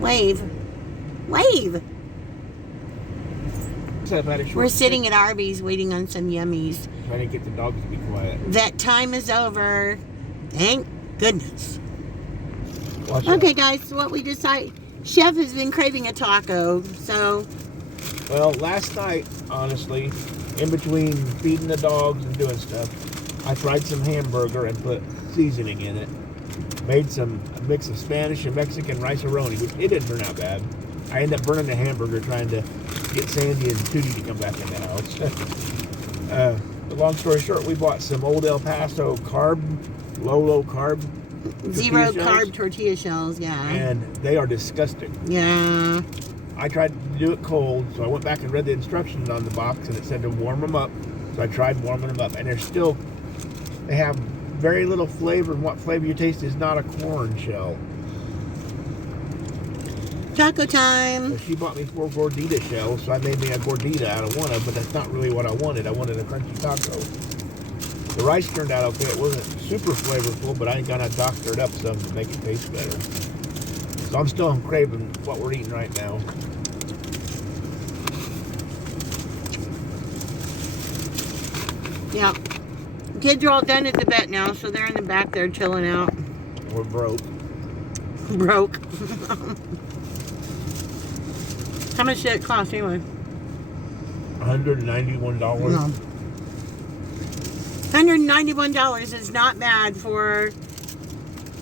Wave. Wave. We're sitting at Arby's waiting on some yummies. Trying to get the dogs to be quiet. That time is over. Thank goodness. Watch Okay, out. guys, so what we decide. Chef has been craving a taco, so. Well, last night, honestly, in between feeding the dogs and doing stuff, I fried some hamburger and put seasoning in it. Made a mix of Spanish and Mexican rice-a-roni, which it didn't turn out bad. I ended up burning the hamburger trying to get Sandy and Foodie to come back in the house. But long story short, we bought some old El Paso low carb. Zero carb tortilla shells, yeah. And they are disgusting. Yeah. I tried to do it cold, so I went back and read the instructions on the box, and it said to warm them up. So I tried warming them up, and they have very little flavor, and what flavor you taste is not a corn shell. Taco time. So she bought me 4 gordita shells, so I made me a gordita out of one of them, but that's not really what I wanted. I wanted a crunchy taco. The rice turned out okay. It wasn't super flavorful, but I gotta doctor it up some to make it taste better. So I'm still craving what we're eating right now. Yeah. Kids are all done at the vet now, so they're in the back there chilling out. We're broke. Broke. How much did it cost anyway? $191. No. $191 is not bad for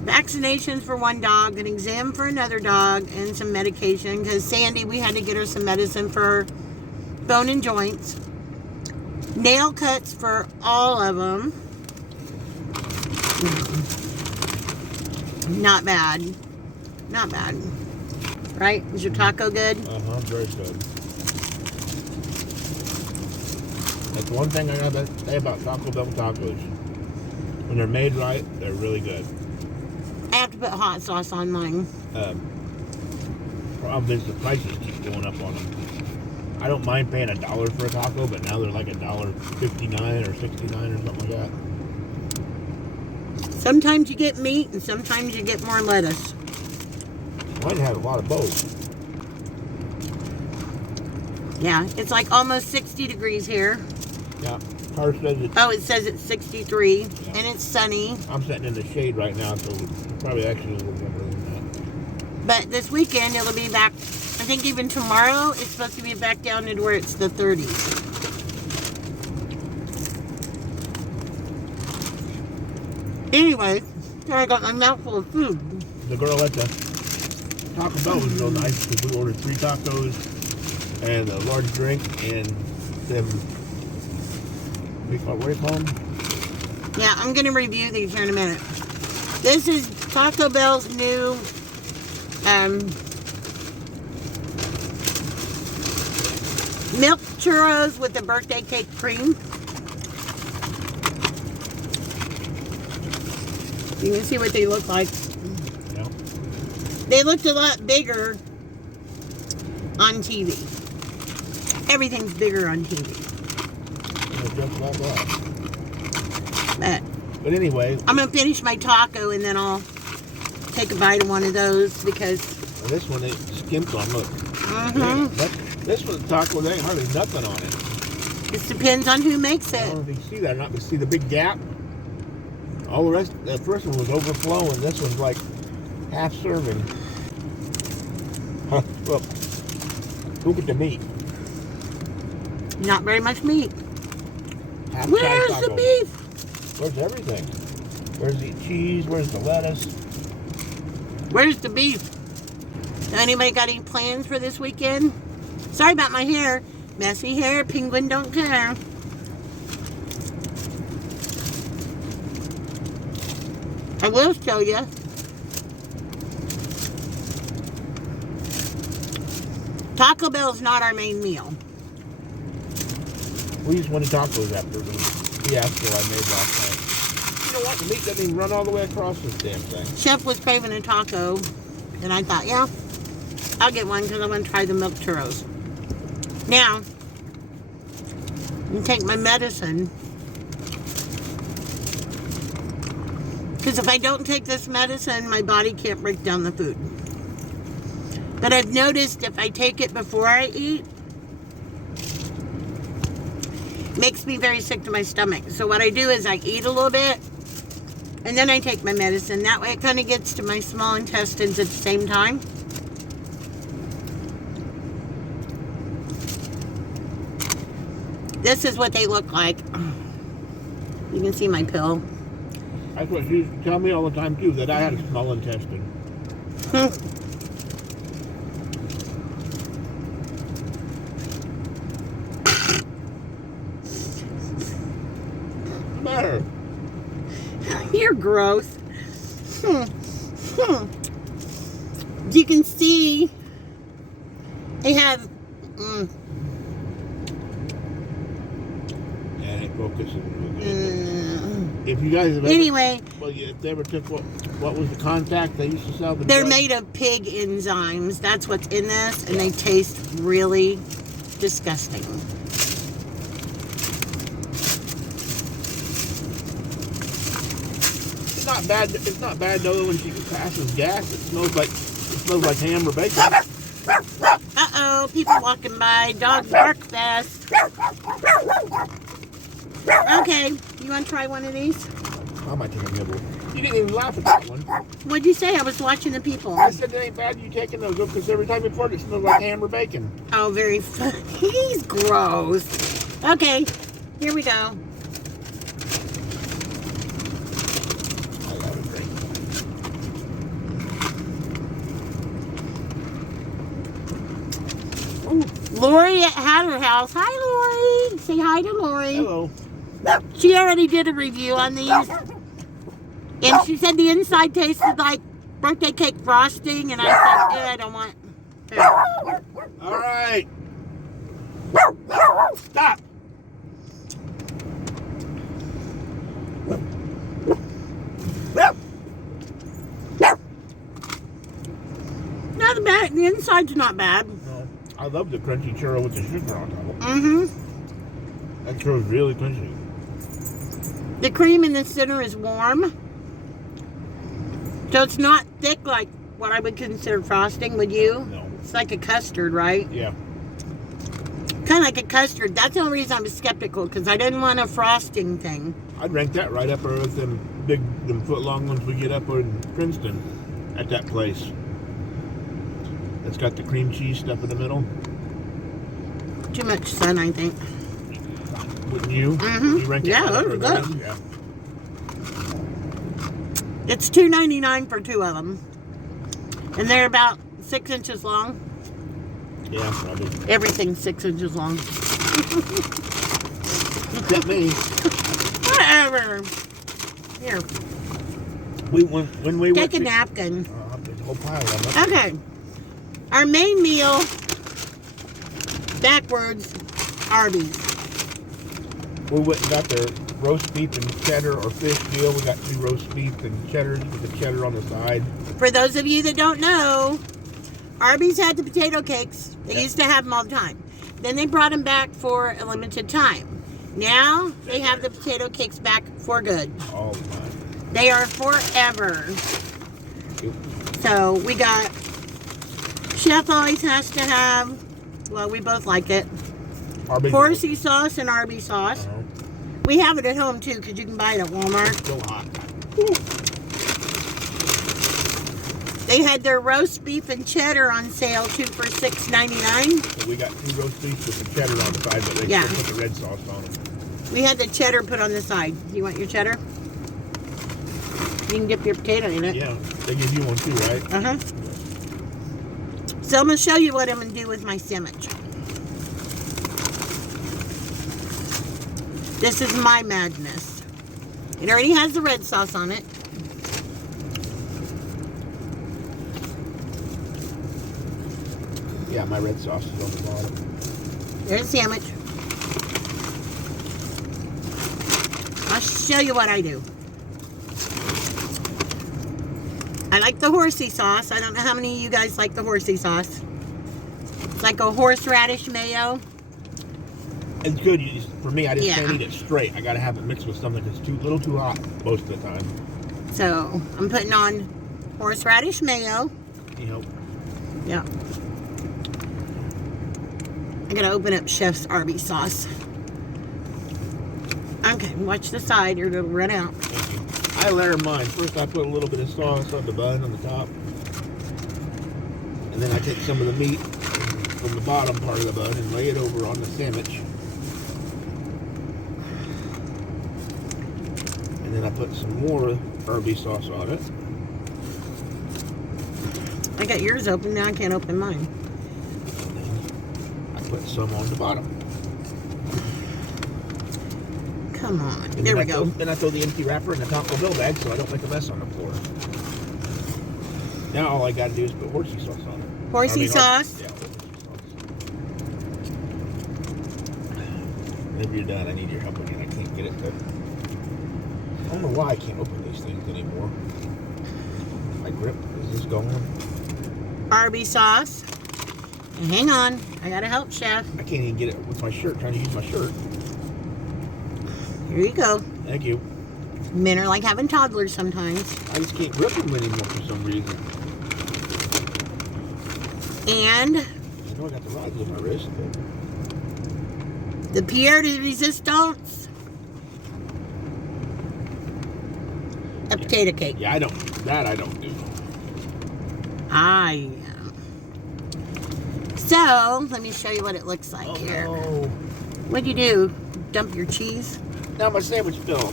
vaccinations for one dog, an exam for another dog, and some medication. Because Sandy, we had to get her some medicine for bone and joints. Nail cuts for all of them. Not bad. Not bad. Right? Is your taco good? Uh-huh, very good. That's one thing I gotta say about Taco Bell tacos. When they're made right, they're really good. I have to put hot sauce on mine. Problem is the prices keep going up on them. I don't mind paying $1 for a taco, but now they're like $1.59 or $1.69 or something like that. Sometimes you get meat and sometimes you get more lettuce. Mine had a lot of both. Yeah, it's like almost 60 degrees here. Yeah, car says it's... Oh, it says it's 63, and it's sunny. I'm sitting in the shade right now, so probably actually a little warmer than that. But this weekend, it'll be back, I think even tomorrow, it's supposed to be back down to where it's the 30s. Anyway, I got my mouthful of food. The girl at the Taco Bell was real nice because we ordered 3 tacos and a large drink and them, what do you call them? Yeah, I'm going to review these here in a minute. This is Taco Bell's new milk churros with the birthday cake cream. You can see what they look like. Yeah. They looked a lot bigger on TV. Everything's bigger on TV. Just like that. But anyway. I'm going to finish my taco and then I'll take a bite of one of those because... Well, this one, it skimped on, look. Mm-hmm. This was a taco, there ain't hardly nothing on it. It depends on who makes it. I don't know if you see that or not, but see the big gap? All the rest, the first one was overflowing. This one's like half serving. Huh, look. Look at the meat. Not very much meat. Half Where's taco. the beef? Where's everything? Where's the cheese? Where's the lettuce? Where's the beef? Anybody got any plans for this weekend? Sorry about my hair. Messy hair, penguin don't care. I will show you. Taco Bell's not our main meal. We just wanted tacos after the fiasco I made last night. You know what? The meat doesn't even run all the way across this damn thing. Chef was craving a taco, and I thought, yeah, I'll get one because I want to try the milk churros. Now, I'm going to take my medicine. Because if I don't take this medicine, my body can't break down the food. But I've noticed if I take it before I eat, it makes me very sick to my stomach. So what I do is I eat a little bit, and then I take my medicine. That way it kind of gets to my small intestines at the same time. This is what they look like. You can see my pill. That's what she used to tell me all the time, too, that I had a small intestine. What's the matter? You're gross. You can see they have... Yeah, it ain't focusing real good. If you guys have ever... Anyway... Well, if they ever took what was the contact they used to sell? They're made of pig enzymes. That's what's in this, and they taste really disgusting. It's not bad. It's not bad though when she passes gas. It smells like ham or bacon. Uh-oh, people walking by. Dog bark fest. Okay, you want to try one of these? I might take a nibble. You didn't even laugh at that one. What'd you say? I was watching the people. I said it ain't bad you taking those up because every time you pour it smells like ham or bacon. Oh, very funny. He's gross. Okay, here we go. I got a drink. Ooh, Lori at her house. Hi, Lori. Say hi to Lori. Hello. She already did a review on these. And she said the inside tasted like birthday cake frosting. And I said, I don't want... Here. All right. Stop. Not bad. The inside's not bad. No, I love the crunchy churro with the sugar on top. Mm-hmm. That churro's really crunchy. The cream in the center is warm. So it's not thick like what I would consider frosting, would you? No. It's like a custard, right? Yeah. Kind of like a custard. That's the only reason I was skeptical, because I didn't want a frosting thing. I'd rank that right up there with them foot-long ones we get up in Princeton at that place. It's got the cream cheese stuff in the middle. Too much sun, I think. Wouldn't you? Mm-hmm. You rank it Yeah, right those up are there, good. yeah. It's $2.99 for two of them. And they're about 6 inches long. Yeah, probably. Everything's 6 inches long. Except me. Whatever. Here, When we take went a to, napkin. there's a whole pile of them. Okay. Our main meal, backwards, Arby's. We went and got their roast beef and cheddar or fish deal. We got 2 roast beef and cheddars with the cheddar on the side. For those of you that don't know, Arby's had the potato cakes. They used to have them all the time. Then they brought them back for a limited time. Now they have the potato cakes back for good. All the time. They are forever. So we got, Chef always has to have, well, we both like it, Arby's horsey sauce and Arby's sauce. Uh-huh. We have it at home too, because you can buy it at Walmart. Still hot. They had their roast beef and cheddar on sale too for $6.99. So we got 2 roast beefs with the cheddar on the side, but they Yeah. still put the red sauce on them. We had the cheddar put on the side. You want your cheddar? You can dip your potato in it. Yeah, they give you one too, right? Uh-huh. So I'm going to show you what I'm going to do with my sandwich. This is my madness. It already has the red sauce on it. Yeah, my red sauce is on the bottom. There's a sandwich. I'll show you what I do. I like the horsey sauce. I don't know how many of you guys like the horsey sauce. It's like a horseradish mayo. It's good. For me, I just can't Yeah. eat it straight. I gotta have it mixed with something that's a little too hot most of the time. So I'm putting on horseradish mayo. You know, Yeah. I gotta open up Chef's Arby's sauce. Okay, watch the side or it'll run out. I layer mine. First I put a little bit of sauce on the bun on the top. And then I take some of the meat from the bottom part of the bun and lay it over on the sandwich. And then I put some more Arby's sauce on it. I got yours open, now I can't open mine. And then I put some on the bottom. Come on. And There we go. Then I throw the empty wrapper in the Taco Bell bag so I don't make a mess on the floor. Now all I gotta do is put horsey sauce on it. Horsey sauce? Yeah, horsey sauce. Whenever you're done, I need your help again. I can't get it to... I don't know why I can't open these things anymore. My grip, is this going? Arby's sauce. And hang on, I gotta help, Chef. I can't even get it with my shirt, trying to use my shirt. Here you go. Thank you. Men are like having toddlers sometimes. I just can't grip them anymore for some reason. And I know I got the rods on my wrist, but... the Pierre de Resistance. A potato cake. Yeah, I don't do. I am. So, let me show you what it looks like here. No. What'd you do? Dump your cheese? Now my sandwich fell.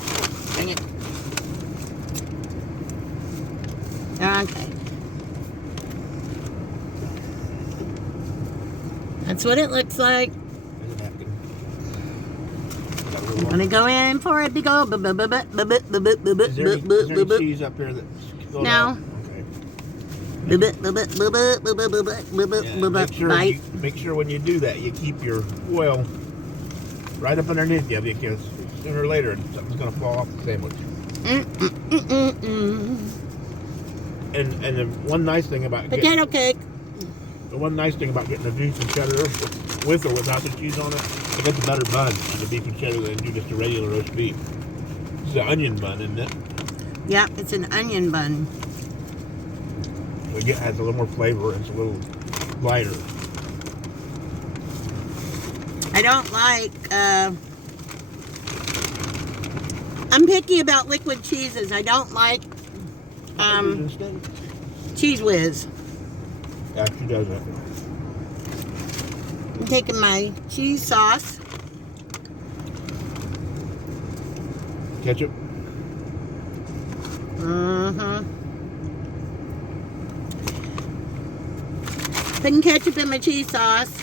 Dang it. Okay. That's what it looks like. There's a napkin. Got a I'm little gonna go in for a big old Is there any cheese up here that's spilled No. out? Okay. bite. Make sure when you do that, you keep your foil right up underneath you, because sooner or later something's gonna fall off the sandwich. And the one nice thing about Potato cake. the beef and cheddar with or without the cheese on it, it gets a better bun on the beef and cheddar than do just a regular roast beef. It's an onion bun, isn't it? Yep, it's an onion bun. So it has a little more flavor and it's a little lighter. I don't like, I'm picky about liquid cheeses. I don't like, Cheese Whiz. Yeah, she does it. I'm taking my cheese sauce. Ketchup. Putting ketchup in my cheese sauce.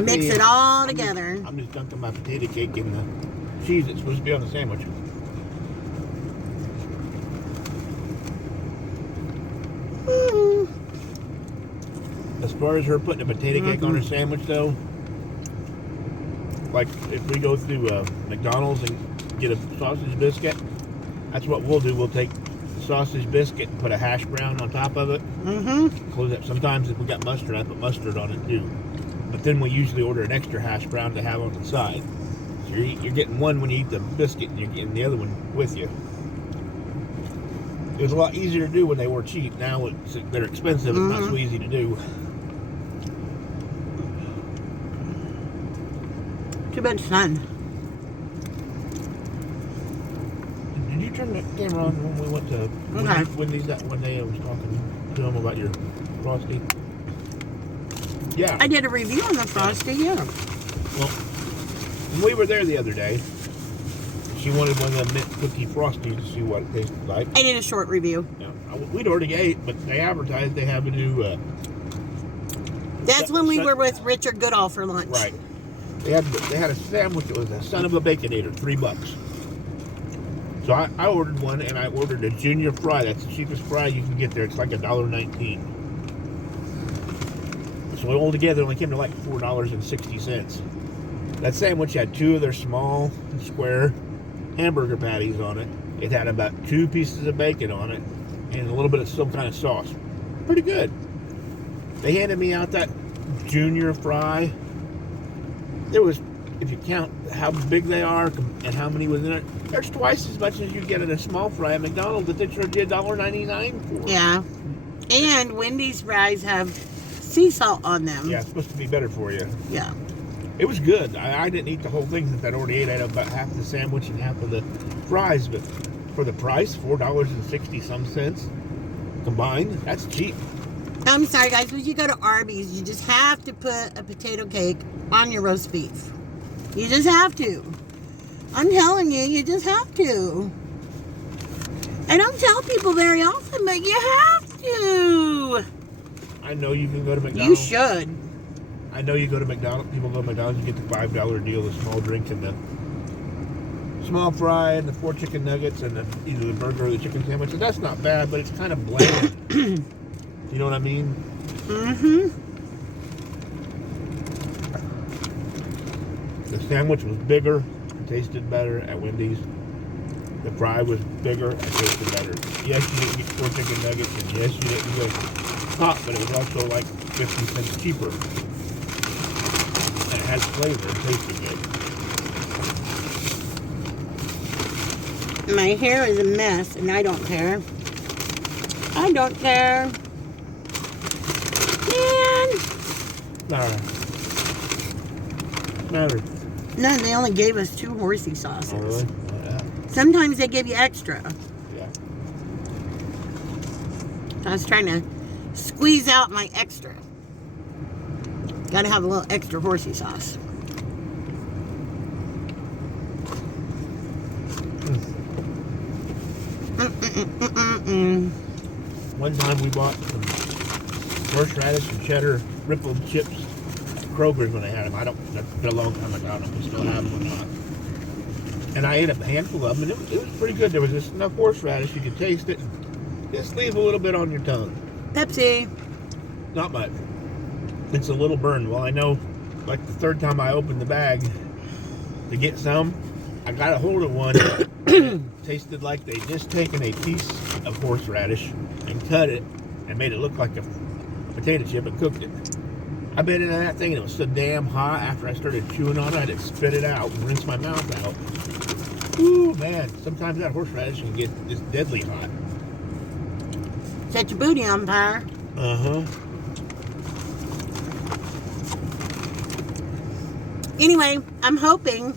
Mix it all together. I'm just dunking my potato cake in the cheese that's supposed to be on the sandwich. As far as her putting a potato cake on her sandwich, though, like if we go through McDonald's and get a sausage biscuit, that's what we'll do. We'll take the sausage biscuit and put a hash brown on top of it. Close it. Sometimes if we got mustard, I put mustard on it too. But then we usually order an extra hash brown to have on the side. So you're getting one when you eat the biscuit, and you're getting the other one with you. It was a lot easier to do when they were cheap. Now they're expensive. It's not so easy to do. Too much fun. Did you turn the camera on when we went to Wendy's that one day? I was talking to them about your Frosty. Yeah. I did a review on the Frosty, yeah. Well, when we were there the other day, she wanted one of the mint cookie Frosties to see what it tasted like. I did a short review. Yeah. We'd already ate, but they advertised they have a new... That's when we were with Richard Goodall for lunch. Right. They had a sandwich that was a son of a baconator, $3. So I ordered one, and I ordered a junior fry. That's the cheapest fry you can get there. It's like $1.19. So all together, it only came to like $4.60. That sandwich had two of their small square hamburger patties on it. It had about 2 pieces of bacon on it and a little bit of some kind of sauce. Pretty good. They handed me out that junior fry. There was if you count how big they are and how many was in it, there's twice as much as you get at a small fry at McDonald's that they charge you $1.99 for. Yeah. And Wendy's fries have sea salt on them. Yeah, it's supposed to be better for you. Yeah. It was good. I didn't eat the whole thing since I'd already ate about half the sandwich and half of the fries, but for the price, $4.60 combined, that's cheap. I'm sorry, guys, when you go to Arby's, you just have to put a potato cake on your roast beef. You just have to. I'm telling you, you just have to. I don't tell people very often, but you have to. I know you can go to McDonald's. You should. I know you go to McDonald's. People go to McDonald's, you get the $5 deal, the small drink and the small fry and the 4 chicken nuggets and either the burger or the chicken sandwich. And that's not bad, but it's kind of bland. You know what I mean? Mm-hmm. The sandwich was bigger. It tasted better at Wendy's. The fry was bigger. It tasted better. Yes, you didn't get 4 chicken nuggets, and yes, you didn't get hot, but it was also like 50 cents cheaper. And it has flavor and tasted good. My hair is a mess, and I don't care. I don't care. Man. Matter. No, they only gave us 2 horsey sauces. Oh, really? Yeah. Sometimes they give you extra. Yeah. I was trying to squeeze out my extra. Gotta have a little extra horsey sauce. One time we bought some horseradish and cheddar rippled chips at Kroger's when I had them. That's been a long time ago. I don't know if we still have them or not. And I ate a handful of them, and it was pretty good. There was just enough horseradish you could taste it. Just leave a little bit on your tongue. Pepsi. Not much. It's a little burn. Well, I know, like the third time I opened the bag to get some, I got a hold of one. It tasted like they'd just taken a piece of horseradish and cut it and made it look like a potato chip and cooked it. I bit into that thing and it was so damn hot after I started chewing on it, I had to spit it out and rinse my mouth out. Ooh, man. Sometimes that horseradish can get just deadly hot. Set your booty on fire. Uh-huh. Anyway, I'm hoping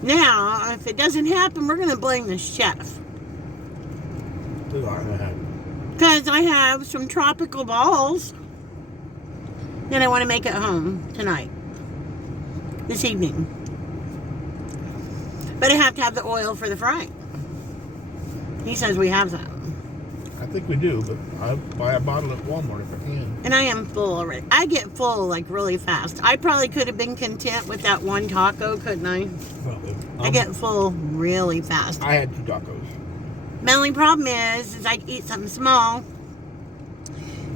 now, if it doesn't happen, we're going to blame the chef. Because I have some tropical balls that I want to make at home tonight. This evening. But I have to have the oil for the frying. He says we have some. I think we do, but I'll buy a bottle at Walmart if I can. And I am full already. I get full like really fast. I probably could have been content with that one taco, couldn't I? Probably. I get full really fast. I had 2 tacos. My only problem is I eat something small,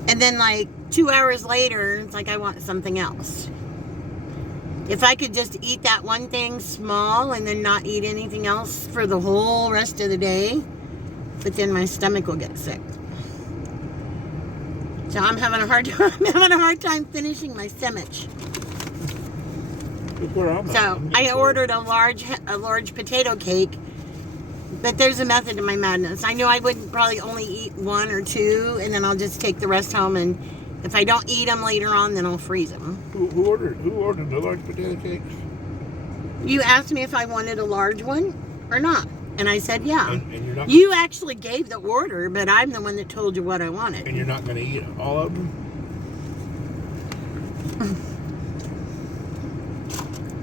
and then like 2 hours later, it's like I want something else. If I could just eat that one thing small and then not eat anything else for the whole rest of the day, but then my stomach will get sick. So I'm having a hard time finishing my sandwich. That's where I'm at. So I ordered a large potato cake, but there's a method to my madness. I knew I would probably only eat 1 or 2, and then I'll just take the rest home. And if I don't eat them later on, then I'll freeze them. Who ordered the large potato cakes? You asked me if I wanted a large one or not, and I said yeah. And you're not. You actually gave the order, but I'm the one that told you what I wanted. And you're not going to eat all of them?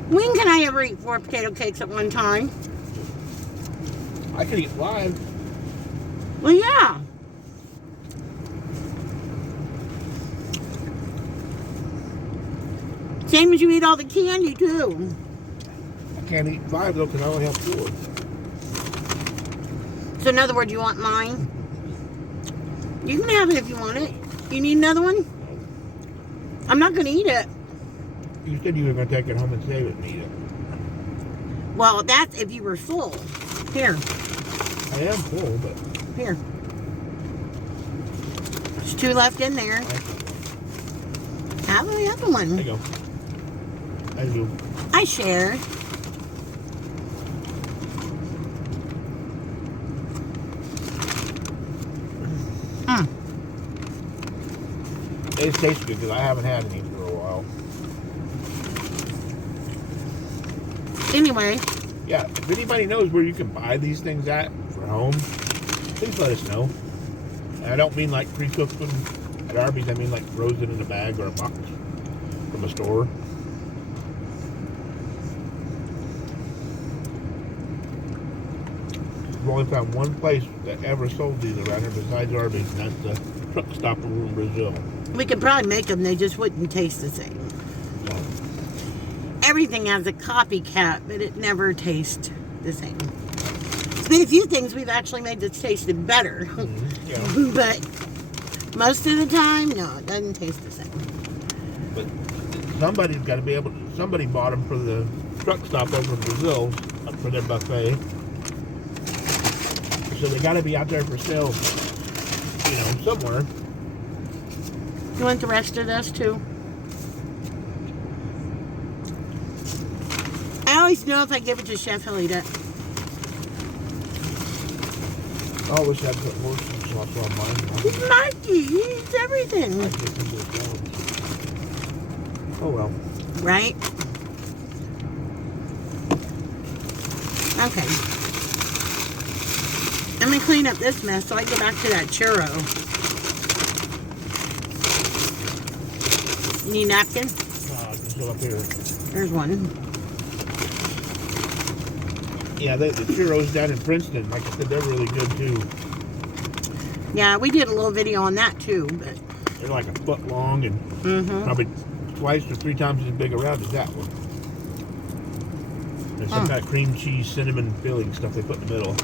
When can I ever eat 4 potato cakes at one time? I could eat 5. Well, yeah. Same as you eat all the candy, too. I can't eat 5 though because I only have 4. So, in other words, you want mine? You can have it if you want it. You need another one? I'm not going to eat it. You said you were going to take it home and save it and eat it. Well, that's if you were full. Here. I am full, but... Here. There's 2 left in there. I Have the other one. There you go. There you go. I share. It tastes good because I haven't had any for a while. Anyway. Yeah, if anybody knows where you can buy these things at for home, please let us know. And I don't mean like pre-cooked them at Arby's. I mean like frozen in a bag or a box from a store. I've only found one place that ever sold these around here besides Arby's, and that's the truck stop over in Brazil. We could probably make them. They just wouldn't taste the same. No. Everything has a copycat, but it never tastes the same. There's been a few things we've actually made that's tasted better. Mm-hmm. Yeah. But most of the time, no, it doesn't taste the same. But somebody's got to be able to, somebody bought them for the truck stop over in Brazil for their buffet. So they got to be out there for sale, you know, somewhere. You want the rest of this too? I always know if I give it to Chef, he'll eat it. I wish I'd put more sauce on mine. He's Mikey. He eats everything. Oh well. Right? Okay. I'm going to clean up this mess so I get back to that churro. You need a napkin? I can fill up here. There's one. Yeah, the churros down in Princeton, like I said, they're really good too. Yeah, we did a little video on that too. But They're like a foot long and probably twice or three times as big around as that one. There's some kind of cream cheese, cinnamon filling stuff they put in the middle.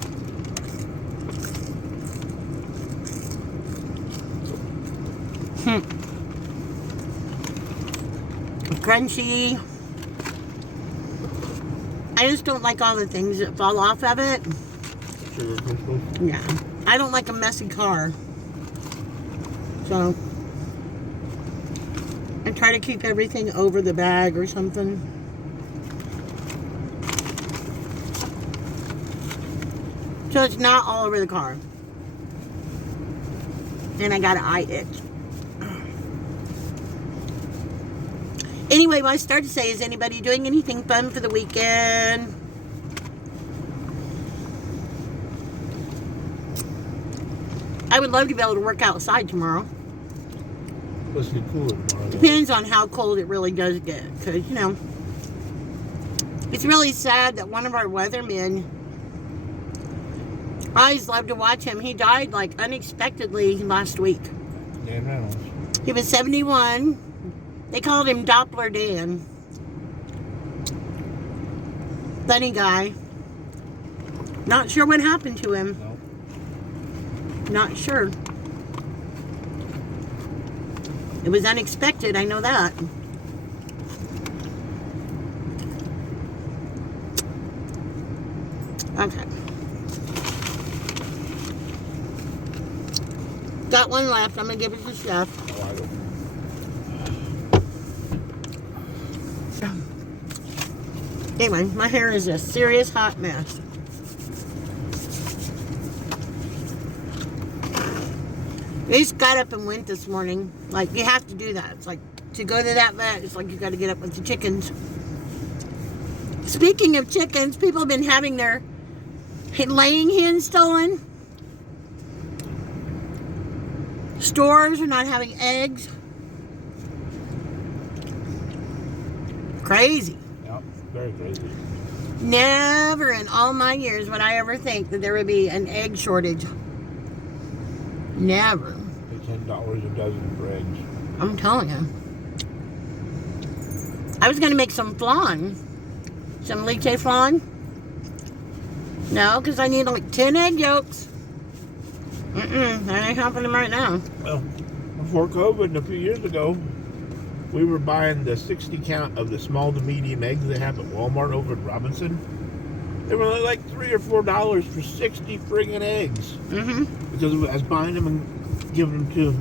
Crunchy. I just don't like all the things that fall off of it. Sugar crystals. Yeah. I don't like a messy car. So I try to keep everything over the bag or something. So it's not all over the car. And I gotta eye it. Anyway, what I started to say is, anybody doing anything fun for the weekend? I would love to be able to work outside tomorrow. Supposed to be cooler tomorrow. Depends on how cold it really does get. Because, you know, it's really sad that one of our weathermen, I always love to watch him. He died, like, unexpectedly last week. Dan Reynolds. He was 71. They called him Doppler Dan. Funny guy. Not sure what happened to him. No. Not sure. It was unexpected, I know that. Okay. Got one left. I'm going to give it to Chef. Oh, I don't. Anyway, my hair is a serious hot mess. I just got up and went this morning. Like, you have to do that. It's like, to go to that vet, it's like you got to get up with the chickens. Speaking of chickens, people have been having their laying hens stolen. Stores are not having eggs. Crazy. Yeah, very crazy. Never in all my years would I ever think that there would be an egg shortage. Never. Pay $10 a dozen for eggs. I'm telling you. I was going to make some flan. Some leche flan. No, because I need like 10 egg yolks. That ain't happening right now. Well, before COVID and a few years ago, we were buying the 60 count of the small to medium eggs they have at Walmart over at Robinson. They were only like $3 or $4 for 60 friggin' eggs. Because I was buying them and giving them to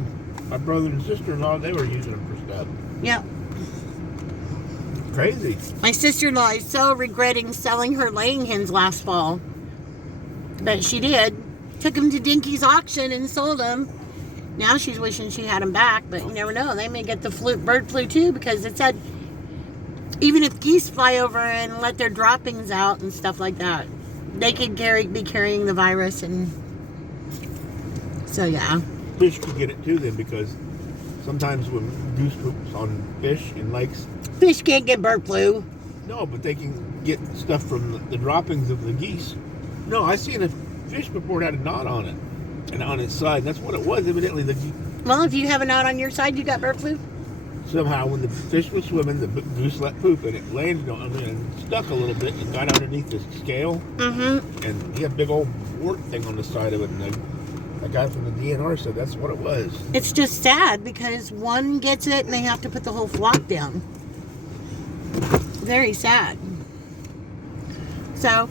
my brother and sister-in-law. They were using them for stuff. Yep. crazy. My sister-in-law is so regretting selling her laying hens last fall. But she did. Took them to Dinky's auction and sold them. Now she's wishing she had them back, but you never know. They may get the bird flu too, because it said even if geese fly over and let their droppings out and stuff like that, they could be carrying the virus. And so, yeah. Fish could get it too then, because sometimes when goose poops on fish in lakes, Fish can't get bird flu. no, but they can get stuff from the droppings of the geese. No, I seen a fish before it had a knot on it, and on its side. That's what it was. Evidently, Well, if you have a knot on your side, you got bird flu. somehow when the fish was swimming, the goose let poop, and it landed on it and stuck a little bit and got underneath the scale. Mm-hmm. And he had a big old wart thing on the side of it, and the guy from the DNR said that's what it was. It's just sad because one gets it and they have to put the whole flock down. Very sad. So,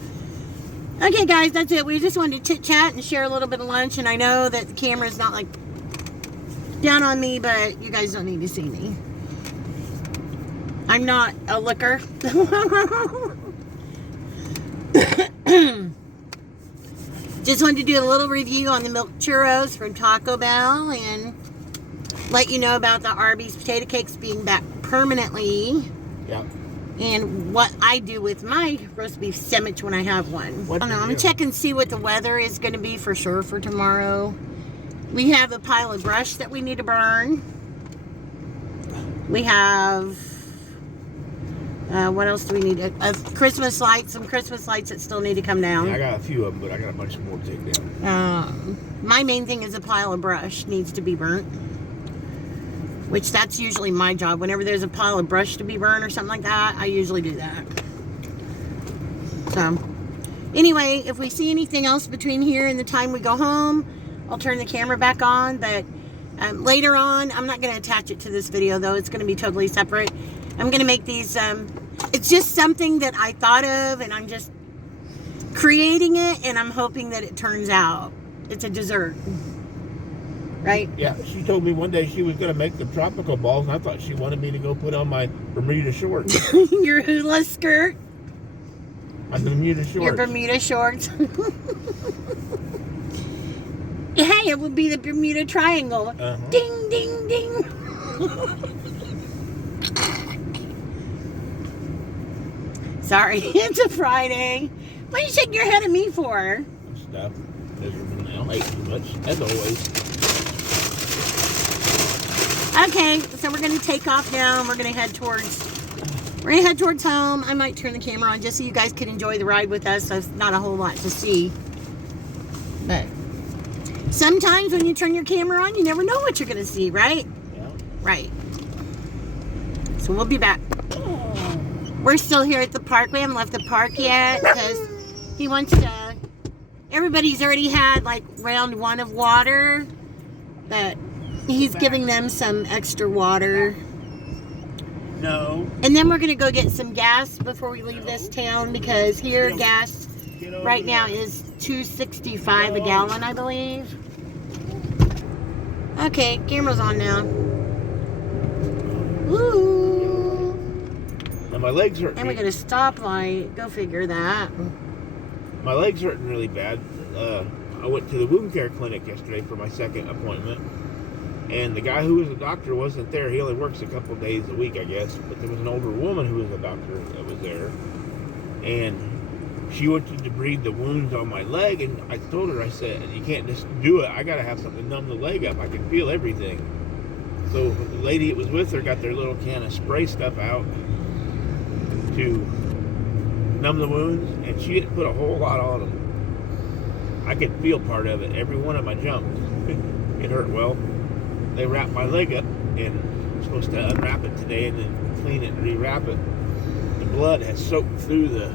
okay, guys, that's it. We just wanted to chit chat and share a little bit of lunch. And I know that the camera's not like down on me, but you guys don't need to see me. I'm not a licker. Just wanted to do a little review on the milk churros from Taco Bell and let you know about the Arby's potato cakes being back permanently. Yeah. And what I do with my roast beef sandwich when I have one. I don't know. I'm going to check and see what the weather is going to be for sure for tomorrow. We have a pile of brush that we need to burn. We have... what else do we need? Christmas lights. Some Christmas lights that still need to come down. Yeah, I got a few of them, but I got a bunch more to take down. My main thing is a pile of brush needs to be burnt. Which that's usually my job. Whenever there's a pile of brush to be burned or something like that, I usually do that. So, anyway, if we see anything else between here and the time we go home, I'll turn the camera back on. But later on, I'm not going to attach it to this video, though. It's going to be totally separate. I'm going to make these, it's just something that I thought of, and I'm just creating it, and I'm hoping that it turns out. It's a dessert. Right? Yeah, she told me one day she was going to make the tropical balls, and I thought she wanted me to go put on my Bermuda shorts. Your hula skirt. My Bermuda shorts. Your Bermuda shorts. Hey, it would be the Bermuda Triangle. Uh-huh. Ding, ding, ding. Sorry, it's a Friday. What are you shaking your head at me for? Stuff. Miserable now. Ate too much, as always. Okay, so we're gonna take off now, and we're gonna head towards home. I might turn the camera on just so you guys can enjoy the ride with us. There's not a whole lot to see, but sometimes when you turn your camera on, you never know what you're gonna see, right? Yeah. Right. So we'll be back. We're still here at the park. We haven't left the park yet because he wants to. Everybody's already had like round one of water, but he's giving them some extra water. No. And then we're going to go get some gas before we leave this town because here gas right now is $2.65 a gallon, I believe. Okay, camera's on now. Woo! And my legs hurt. And we got a stoplight. Go figure that. My legs hurting really bad. I went to the wound care clinic yesterday for my second appointment. And the guy who was a doctor wasn't there. He only works a couple of days a week, I guess. But there was an older woman who was a doctor that was there. And she went to debride the wounds on my leg. And I told her, I said, you can't just do it. I got to have something to numb the leg up. I can feel everything. So the lady that was with her got their little can of spray stuff out to numb the wounds. And she didn't put a whole lot on them. I could feel part of it. Every one of them I jumped. It hurt well. They wrapped my leg up, and I'm supposed to unwrap it today and then clean it and rewrap it. The blood has soaked through the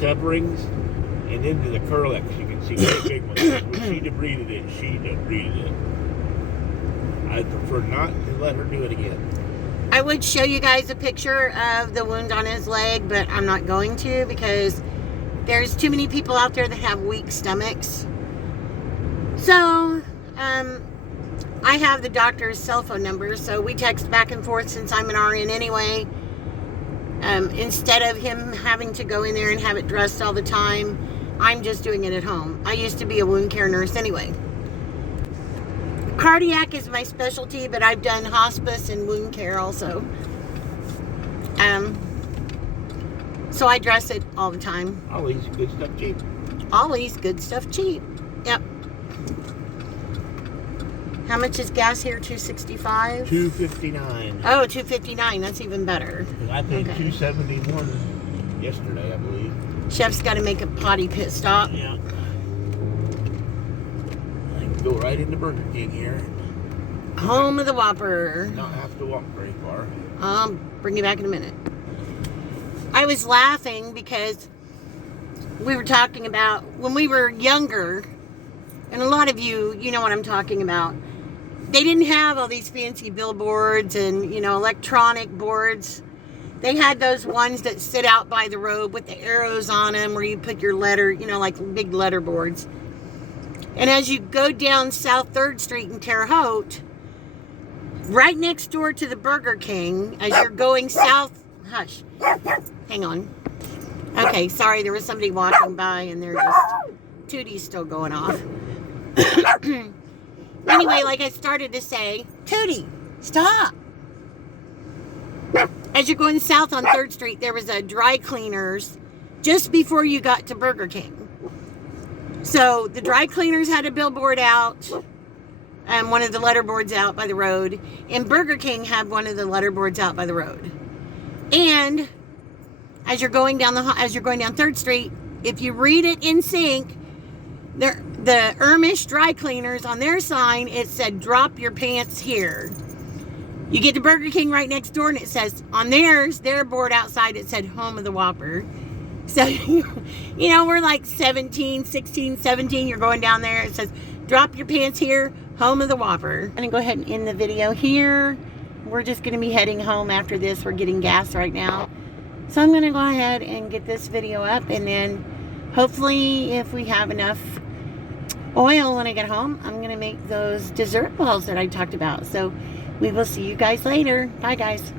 coverings and into the curlex. You can see very big ones. When she debrided it, she debrided it. I'd prefer not to let her do it again. I would show you guys a picture of the wound on his leg, but I'm not going to because there's too many people out there that have weak stomachs. So, I have the doctor's cell phone number, so we text back and forth since I'm an RN anyway. Instead of him having to go in there and have it dressed all the time, I'm just doing it at home. I used to be a wound care nurse anyway. Cardiac is my specialty, but I've done hospice and wound care also. So I dress it all the time. Always good stuff cheap. Always good stuff cheap. Yep. How much is gas here? $2.65? $2.59. Oh, $2.59. That's even better. I paid Okay. $2.71 yesterday, I believe. Chef's got to make a potty pit stop. Yeah. I can go right into Burger King here. Home of the Whopper. Not have to walk very far. I'll bring you back in a minute. I was laughing because we were talking about when we were younger, and a lot of you know what I'm talking about. They didn't have all these fancy billboards and, electronic boards. They had those ones that sit out by the road with the arrows on them where you put your letter, like big letter boards. And as you go down South 3rd Street in Terre Haute, right next door to the Burger King, as you're going south, hush, hang on. Okay, sorry, there was somebody walking by and they're just, Tootie's still going off. Anyway, like I started to say, Tootie, stop. As you're going south on 3rd Street, there was a dry cleaners just before you got to Burger King. So the dry cleaners had a billboard out, and one of the letterboards out by the road, and Burger King had one of the letterboards out by the road. And as you're going down 3rd Street, if you read it in sync, the Ermish dry cleaners, on their sign, it said, "Drop your pants here." You get to Burger King right next door, and it says, on their board outside, it said, "Home of the Whopper." So, we're like 16, 17. You're going down there. It says, "Drop your pants here, home of the Whopper." I'm going to go ahead and end the video here. We're just going to be heading home after this. We're getting gas right now. So I'm going to go ahead and get this video up. And then hopefully if we have enough oil when I get home, I'm going to make those dessert balls that I talked about. So we will see you guys later. Bye, guys.